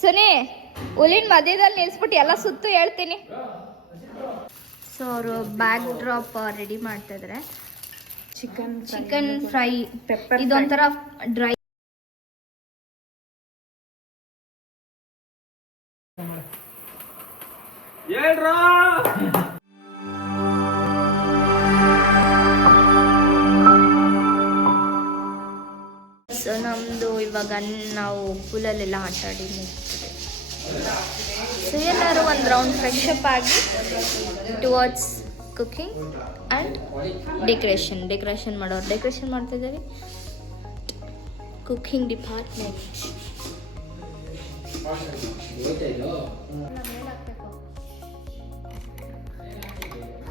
ಸುನಿ ಹುಲಿನ ಮಧ್ಯದಲ್ಲಿ ನಿಲ್ಸ್ಬಿಟ್ಟು ಎಲ್ಲ ಸುತ್ತು ಹೇಳ್ತೀನಿ. ಸೊ ಅವರು ಬ್ಯಾಕ್ ಡ್ರಾಪ್ ರೆಡಿ ಮಾಡ್ತಾ ಇದ್ದಾರೆ. ಚಿಕನ್ ಫ್ರೈ, ಇದೊಂಥರ ಡ್ರೈ. ಸೊ ನಮ್ಮದು ಇವಾಗ ನಾವು ಪೂಲಲ್ಲೆಲ್ಲ ಆಟಾಡಿ ಮುಗ್ತದೆ. ಸೊ ಎಲ್ಲರೂ ಒಂದು ರೌಂಡ್ ಫ್ರೆಶ್ ಅಪ್ ಆಗಿ ಟುವರ್ಡ್ಸ್ ಕುಕಿಂಗ್ ಆ್ಯಂಡ್ ಡೆಕೋರೇಷನ್ ಮಾಡೋರು ಡೆಕೋರೇಷನ್ ಮಾಡ್ತಾಯಿದ್ದೀವಿ. Cooking department.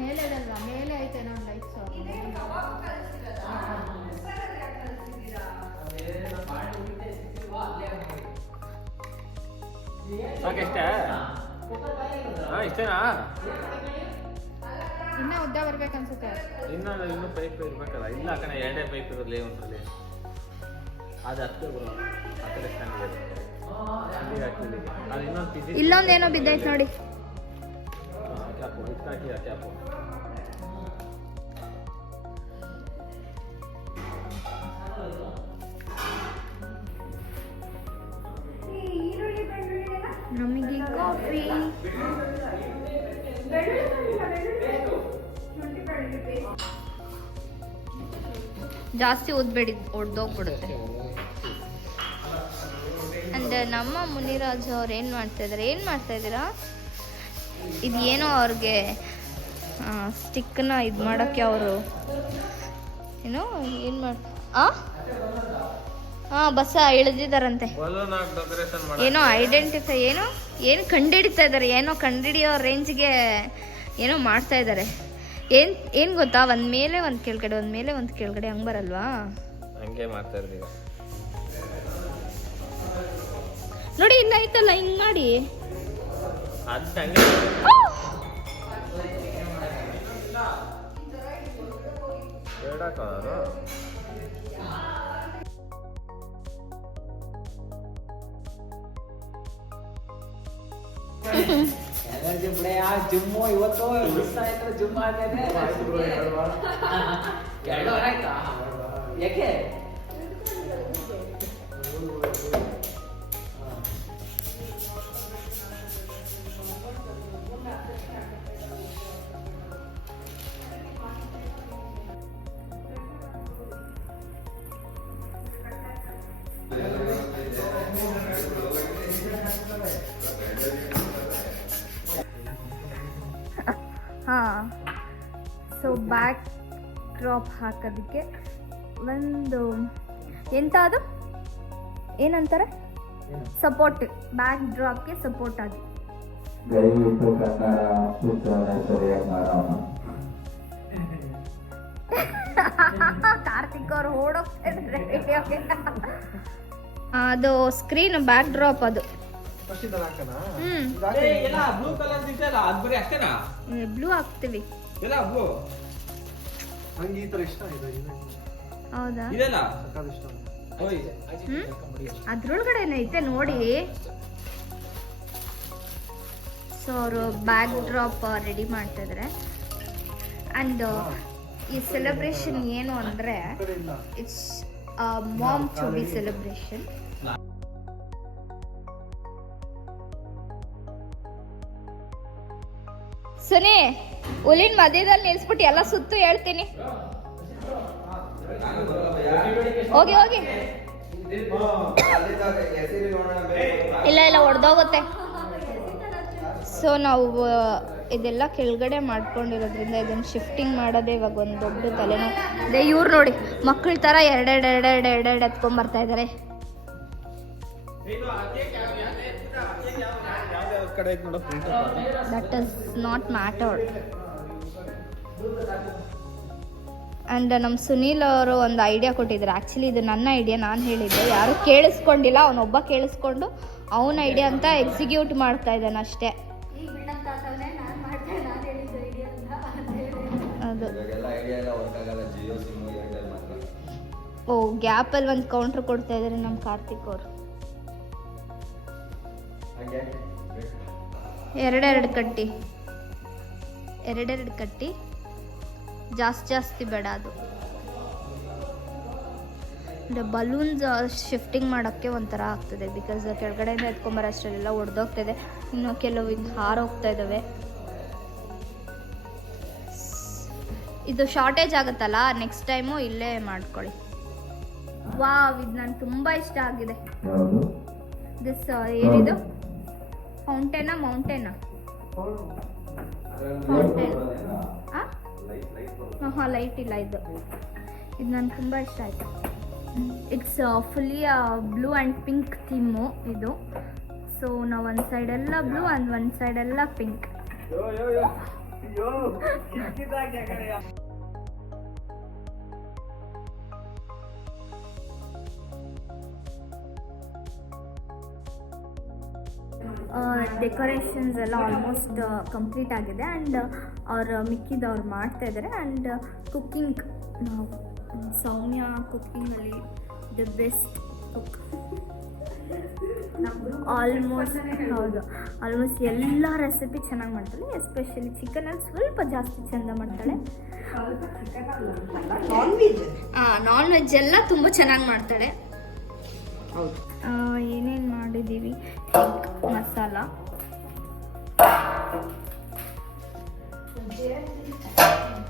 ಮೇಲೆ ಐತೆ ನಾನು ಲೈಟ್ಸ್ ಇಷ್ಟೇನಾ? ಇನ್ನ ಉದ್ದ ಬರ್ಬೇಕನ್ಸುತ್ತೆ. ಇನ್ನೂ ಪೈಪ್ ಇರ್ಬೇಕಲ್ಲ. ಇಲ್ಲ ಕಣ, ಎರಡೇ ಪೈಪ್ ಇರೋದ್ಲೇ ಒಂದ್ರಲ್ಲಿ. ಅದು ಹತ್ತು ಇಲ್ಲೊಂದೇನೋ ಬಿದ್ದೈತೆ ನೋಡಿ. ನಮಗೆ ಕಾಫಿ. ಜಾಸ್ತಿ ಓದ್ಬೇಡಿ, ಒಡ್ದೋಗ್ಬಿಡುತ್ತೆ. ಅಂಡ್ ನಮ್ಮ ಮುನಿರಾಜ್ ಅವ್ರು ಏನು ಮಾಡ್ತಾ ಇದ್ದೀರಾ? ಇದು ಏನೋ ಅವ್ರಿಗೆ ಸ್ಟಿಕ್ನ ಇದು ಮಾಡೋಕ್ಕೆ ಅವರು ಏನು ಬಸ್ಸ ಇಳಿದಿದ್ದಾರಂತೆ. ಏನೋ ಐಡೆಂಟಿಫೈ ಏನು ಕಂಡುಹಿಡಿತಾ ಇದ್ದಾರೆ. ಕಂಡುಹಿಡಿಯೋ ರೇಂಜ್ಗೆ ಏನೋ ಮಾಡ್ತಾ ಇದ್ದಾರೆ. ಏನು ಗೊತ್ತಾ, ಒಂದ್ ಮೇಲೆ ಒಂದ್ ಕೆಳಗಡೆ, ಒಂದ್ ಮೇಲೆ ಒಂದ್ ಕೆಳಗಡೆ, ಹಂಗೆ ಬರಲ್ವಾ? ಹಂಗೆ ಮಾಡ್ತಾ ಇದ್ದೀವಿ ನೋಡಿ. ಇನ್ನ ಐತಲ್ಲ, ಹಿಂಗ್ ಮಾಡಿ. ಜಿಮ್ಮು ಇವತ್ತು ಜಿಮ್ ಆಗಿದೆ. ಆಯ್ತಾ? ಯಾಕೆ ಸೊ ಬ್ಯಾಕ್ ಡ್ರಾಪ್ ಹಾಕೋದಕ್ಕೆ ಒಂದು ಎಂತ ಅದು ಏನಂತಾರೆ, ಸಪೋರ್ಟ್, ಬ್ಯಾಕ್ ಡ್ರಾಪ್ಗೆ ಸಪೋರ್ಟ್ ಆಗಿ. ಕಾರ್ತಿಕ್ ಅವ್ರು ಓಡೋಗ್ತಾ ಇದ್ದಾರೆ. ಅದು ಸ್ಕ್ರೀನ್ ಬ್ಯಾಕ್ ಡ್ರಾಪ್ ಅದು. ಬ್ಲೂ ಹಾಕ್ತಿವಿ. ಹೌದಾ? ಅದ್ರೊಳಗಡೆ ಐತೆ ನೋಡಿ. ಸೊ ಅವರು ಬ್ಯಾಕ್ ಡ್ರಾಪ್ ರೆಡಿ ಮಾಡ್ತಾ ಇದ್ದಾರೆ. ಅಂಡ್ ಈ ಸೆಲೆಬ್ರೇಷನ್ ಏನು ಅಂದ್ರೆ, it's mom to be celebration. ಸುನಿ ಹುಲಿನ ಮಧ್ಯದಲ್ಲಿ ನಿಲ್ಸ್ಬಿಟ್ಟು ಎಲ್ಲ ಸುತ್ತು ಹೇಳ್ತೀನಿ. ಹೋಗಿ ಇಲ್ಲ ಹೊಡೆದೋಗುತ್ತೆ. ಸೊ ನಾವು ಇದೆಲ್ಲ ಕೆಳಗಡೆ ಮಾಡ್ಕೊಂಡಿರೋದ್ರಿಂದ ಇದನ್ನು ಶಿಫ್ಟಿಂಗ್ ಮಾಡೋದೇ ಇವಾಗ ಒಂದು ದೊಡ್ಡ ತಲೆನೋವು. ಇವ್ರು ನೋಡಿ, ಮಕ್ಕಳ ಥರ ಎರಡೆರಡು ಎತ್ಕೊಂಡ್ಬರ್ತಾ ಇದ್ದಾರೆ. That does not matter. And ನಮ್ಮ ಸುನೀಲ್ ಅವರು ಒಂದು ಐಡಿಯಾ ಕೊಟ್ಟಿದ್ರು. ಆ್ಯಕ್ಚುಲಿ ಇದು ನನ್ನ ಐಡಿಯಾ, ನಾನು ಹೇಳಿದ್ದೆ, ಯಾರು ಕೇಳಿಸ್ಕೊಂಡಿಲ್ಲ. ಅವನೊಬ್ಬ ಕೇಳಿಸ್ಕೊಂಡು ಅವನ ಐಡಿಯಾ ಅಂತ ಎಕ್ಸಿಕ್ಯೂಟ್ ಮಾಡ್ತಾ ಇದ್ದಾನೆ ಅಷ್ಟೇ. ಅದು ಓ ಗ್ಯಾಪಲ್ಲಿ ಒಂದು ಕೌಂಟ್ರ್ ಕೊಡ್ತಾ ಇದ್ದಾರೆ ನಮ್ಮ ಕಾರ್ತಿಕ್ ಅವರು. ಎರಡೆರಡು ಕಟ್ಟಿ ಜಾಸ್ತಿ ಬೇಡ. ಅದು ಬಲೂನ್ಸ್ ಶಿಫ್ಟಿಂಗ್ ಮಾಡೋಕ್ಕೆ ಒಂಥರ ಆಗ್ತದೆ, ಬಿಕಾಸ್ ಕೆಳಗಡೆಯಿಂದ ಎತ್ಕೊಂಬರೋ ಅಷ್ಟೆಲ್ಲ ಒಡೆದೋಗ್ತಾಯಿದೆ. ಇನ್ನು ಕೆಲವು ಇದು ಹಾರೋಗ್ತಾ ಇದ್ದಾವೆ. ಇದು ಶಾರ್ಟೇಜ್ ಆಗುತ್ತಲ್ಲ, ನೆಕ್ಸ್ಟ್ ಟೈಮು ಇಲ್ಲೇ ಮಾಡ್ಕೊಳ್ಳಿ. ವಾವ್, ಇದು ನನಗೆ ತುಂಬ ಇಷ್ಟ ಆಗಿದೆ. ದಿಸ್ ಏನಿದು ಫೌಂಟೇನಾ ಮೌಂಟೇನಾ? ಫೌಂಟೇನ್. ಹಾಂ ಲೈಟ್ ಇಲ್ಲ. ಇದು ನನಗೆ ತುಂಬ ಇಷ್ಟ ಆಯಿತು. It's fully blue and pink theme ಇದು. ಸೊ ನಾವು ಒಂದು ಸೈಡೆಲ್ಲ ಬ್ಲೂ ಆ್ಯಂಡ್ ಒಂದು ಸೈಡೆಲ್ಲ ಪಿಂಕ್. ಡೆಕೋರೇಷನ್ಸ್ ಎಲ್ಲ ಆಲ್ಮೋಸ್ಟ್ ಕಂಪ್ಲೀಟ್ ಆಗಿದೆ. ಆ್ಯಂಡ್ ಮಿಕ್ಕಿದವ್ರು ಮಾಡ್ತಾ ಇದ್ದಾರೆ. ಆ್ಯಂಡ್ ಕುಕ್ಕಿಂಗ್, ಸೌಮ್ಯ ಕುಕ್ಕಿಂಗಲ್ಲಿ ದ ಬೆಸ್ಟ್ ಕುಕ್. ಆಲ್ಮೋಸ್ಟ್ ಎಲ್ಲ ರೆಸಿಪಿ ಚೆನ್ನಾಗಿ ಮಾಡ್ತಾಳೆ. ಎಸ್ಪೆಷಲಿ ಚಿಕನಲ್ಲಿ ಸ್ವಲ್ಪ ಜಾಸ್ತಿ ಚೆಂದ ಮಾಡ್ತಾಳೆ. ನಾನ್ ವೆಜ್ ಎಲ್ಲ ತುಂಬ ಚೆನ್ನಾಗಿ ಮಾಡ್ತಾಳೆ. ಏನೇನು ಮಾಡಿದ್ದೀವಿ? ಎಗ್ ಮಸಾಲ,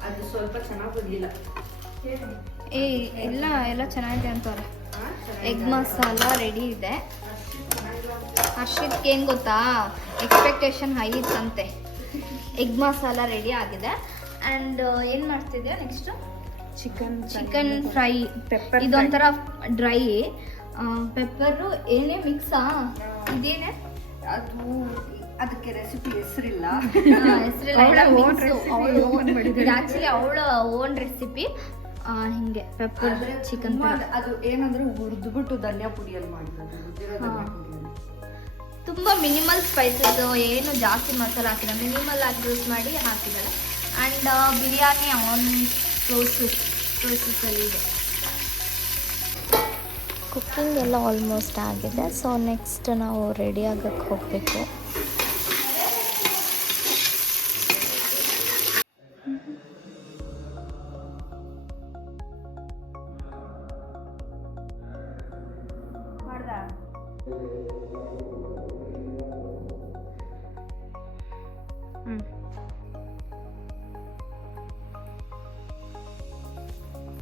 ಅದು ಸ್ವಲ್ಪ ಚೆನ್ನಾಗಿ ಬಂದಿಲ್ಲ. ಎಲ್ಲ ಚೆನ್ನಾಗಿದೆ ಅಂತಾರೆ. ಎಗ್ ಮಸಾಲ ರೆಡಿ ಇದೆ. ಹರ್ಷಿತ್ಗೆ ಏನು ಗೊತ್ತಾ, ಎಕ್ಸ್ಪೆಕ್ಟೇಷನ್ ಹೈ ಇತ್ತಂತೆ. ಎಗ್ ಮಸಾಲ ರೆಡಿ ಆಗಿದೆ. ಆ್ಯಂಡ್ ಏನು ಮಾಡ್ತಿದ್ಯಾ ನೆಕ್ಸ್ಟು? Chicken fry. ಇದೊಂಥರ ಡ್ರೈ ಪೆಪ್ಪರು ಏನೇ ಮಿಕ್ಸಾ? ಇದೇನೆ ಅದಕ್ಕೆ ರೆಸಿಪಿ ಹೆಸರಿಲ್ಲ. ಆಕ್ಚುಲಿ ಅವಳ ಓನ್ ರೆಸಿಪಿ. ಹಿಂಗೆ ಪೆಪ್ಪರ್ ಚಿಕನ್ ಅದು ಏನಂದ್ರೆ ಹುರಿದ್ಬಿಟ್ಟು ಧನಿಯಾ ಪುಡಿಯಲ್ಲಿ ಮಾಡಿರೋದು. ತುಂಬ ಮಿನಿಮಲ್ ಸ್ಪೈಸಸ್, ಏನು ಜಾಸ್ತಿ ಮಸಾಲ ಹಾಕಿಲ್ಲ, ಮಿನಿಮಲ್ ಆಗಿ ಯೂಸ್ ಮಾಡಿ ಹಾಕಿದ್ದಾರೆ. ಆ್ಯಂಡ್ ಬಿರಿಯಾನಿ ಆನ್ ಪ್ರೋಸೆಸ್ಸಲ್ಲಿ ಇದೆ. ಕುಕ್ಕಿಂಗ್ ಎಲ್ಲ ಆಲ್ಮೋಸ್ಟ್ ಆಗಿದೆ. ಸೊ ನೆಕ್ಸ್ಟ್ ನಾವು ರೆಡಿ ಆಗಕ್ಕೆ ಹೋಗಬೇಕು.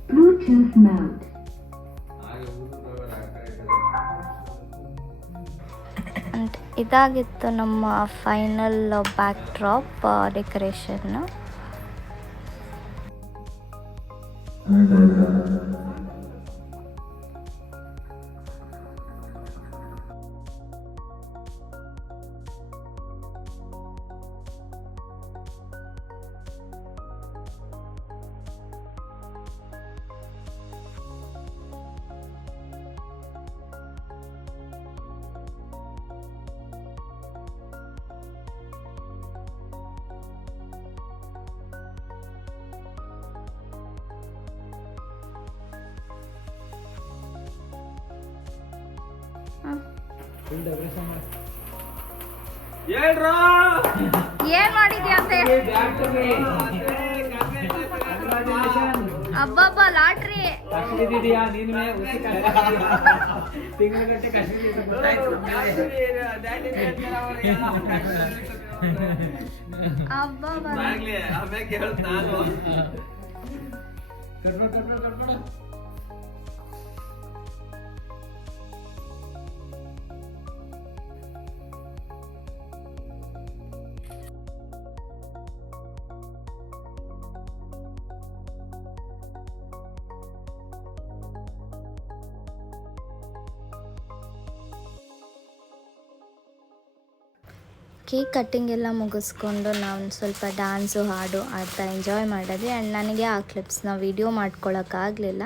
Bluetooth mode. ಅಂಡ್ ಇದಾಗಿತ್ತು ನಮ್ಮ ಫೈನಲ್ ಬ್ಯಾಕ್ ಡ್ರಾಪ್ ಡೆಕೋರೇಷನ್. ಏನ್ ಮಾಡಿದ್ಯಾ ಅಂತ ಅಬ್ಬಬ್ಬ ಲಾಟ್ರಿ. ಕೇಕ್ ಕಟ್ಟಿಂಗ್ ಎಲ್ಲ ಮುಗಿಸ್ಕೊಂಡು ನಾವು ಸ್ವಲ್ಪ ಡ್ಯಾನ್ಸು ಹಾಡು ಆಡ್ತಾ ಎಂಜಾಯ್ ಮಾಡಿದ್ವಿ. ಆ್ಯಂಡ್ ನನಗೆ ಆ ಕ್ಲಿಪ್ಸ್ನ ವೀಡಿಯೋ ಮಾಡ್ಕೊಳಕ್ಕಾಗಲಿಲ್ಲ.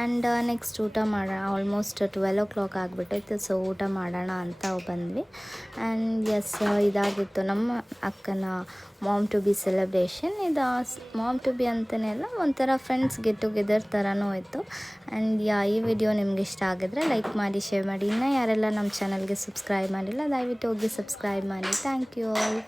ಆ್ಯಂಡ್ ನೆಕ್ಸ್ಟ್ ಊಟ ಮಾಡೋಣ, ಆಲ್ಮೋಸ್ಟ್ 12 o'clock ಆಗಿಬಿಟ್ಟಿತ್ತು. ಸೊ ಊಟ ಮಾಡೋಣ ಅಂತ ಬಂದ್ವಿ. ಆ್ಯಂಡ್ ಎಸ್, ಇದಾಗಿತ್ತು ನಮ್ಮ ಅಕ್ಕನ ಮಾಮ್ ಟು ಬಿ ಸೆಲೆಬ್ರೇಷನ್. ಇದು ಮಾಮ್ ಟು ಬಿ ಅಂತಲೇ ಅಲ್ಲ, ಒಂಥರ ಫ್ರೆಂಡ್ಸ್ ಗೆಟ್ ಟುಗೆದರ್ ಥರನೂ ಇತ್ತು. ಆ್ಯಂಡ್ ಈ ವಿಡಿಯೋ ನಿಮ್ಗೆ ಇಷ್ಟ ಆಗಿದ್ರೆ ಲೈಕ್ ಮಾಡಿ, ಶೇರ್ ಮಾಡಿ. ಇನ್ನೂ ಯಾರೆಲ್ಲ ನಮ್ಮ ಚಾನಲ್ಗೆ ಸಬ್ಸ್ಕ್ರೈಬ್ ಮಾಡಿಲ್ಲ ದಯವಿಟ್ಟು ಹೋಗಿ ಸಬ್ಸ್ಕ್ರೈಬ್ ಮಾಡಿ. Thank you all.